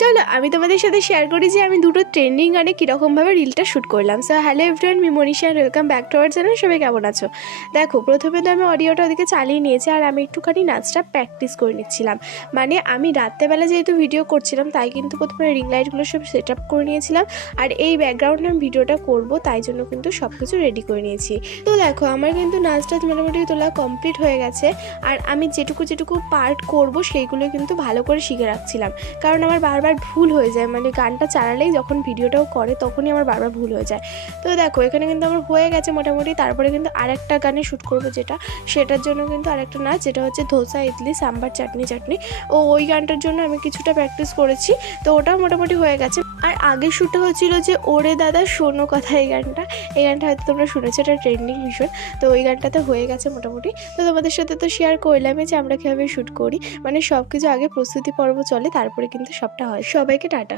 চলো আমি তোমাদের সাথে শেয়ার করি যে আমি দুটো ট্রেন্ডিং গানে কীরকমভাবে রিলটা শ্যুট করলাম। সো হ্যালো এভরিওয়ান, আমি Manisha and welcome back to our channel. সবাই কেমন আছো? দেখো, প্রথমে তো আমি অডিওটা ওদিকে চালিয়ে নিয়েছি আর আমি একটুখানি নাচটা প্র্যাকটিস করে নিচ্ছিলাম। মানে আমি রাত্রেবেলা যেহেতু ভিডিও করছিলাম তাই কিন্তু প্রথমে রিং লাইটগুলো সব সেট আপ করে নিয়েছিলাম, আর এই ব্যাকগ্রাউন্ডে আমি ভিডিওটা করব তাই জন্য কিন্তু সব কিছু রেডি করে নিয়েছি। তো দেখো আমার কিন্তু নাচটা মোটামুটি তোলা কমপ্লিট হয়ে গেছে, আর আমি যেটুকু পার্ট করব সেইগুলো কিন্তু ভালো করে শিখে রাখছিলাম, কারণ আমার বারবার ভুল হয়ে যায়। মানে গানটা চালালেই যখন ভিডিওটাও করে তখনই আমার বারবার ভুল হয়ে যায়। তো দেখো এখানে কিন্তু আমার হয়ে গেছে মোটামুটি। তারপরে কিন্তু আরেকটা গানে শ্যুট করবো, সেটার জন্য কিন্তু আরেকটা নাচ, যেটা হচ্ছে ধোসা ইডলি সাম্বার চাটনি। ওই গানটার জন্য আমি কিছুটা প্র্যাকটিস করেছি, তো ওটাও মোটামুটি হয়ে গেছে। আর আগের শ্যুটটা হচ্ছিল যে ওরে দাদা শোনো কথা, এই গানটা হয়তো তোমরা শুনেছো, এটা ট্রেন্ডিং ভীষণ। তো ওই গানটাতে হয়ে গেছে মোটামুটি। তো তোমাদের সাথে তো শেয়ার করলামই যে আমরা কীভাবে শ্যুট করি, মানে সব কিছু আগে প্রস্তুতি পর্ব চলে, তারপরে কিন্তু সবটা হয়। সবাইকে টাটা।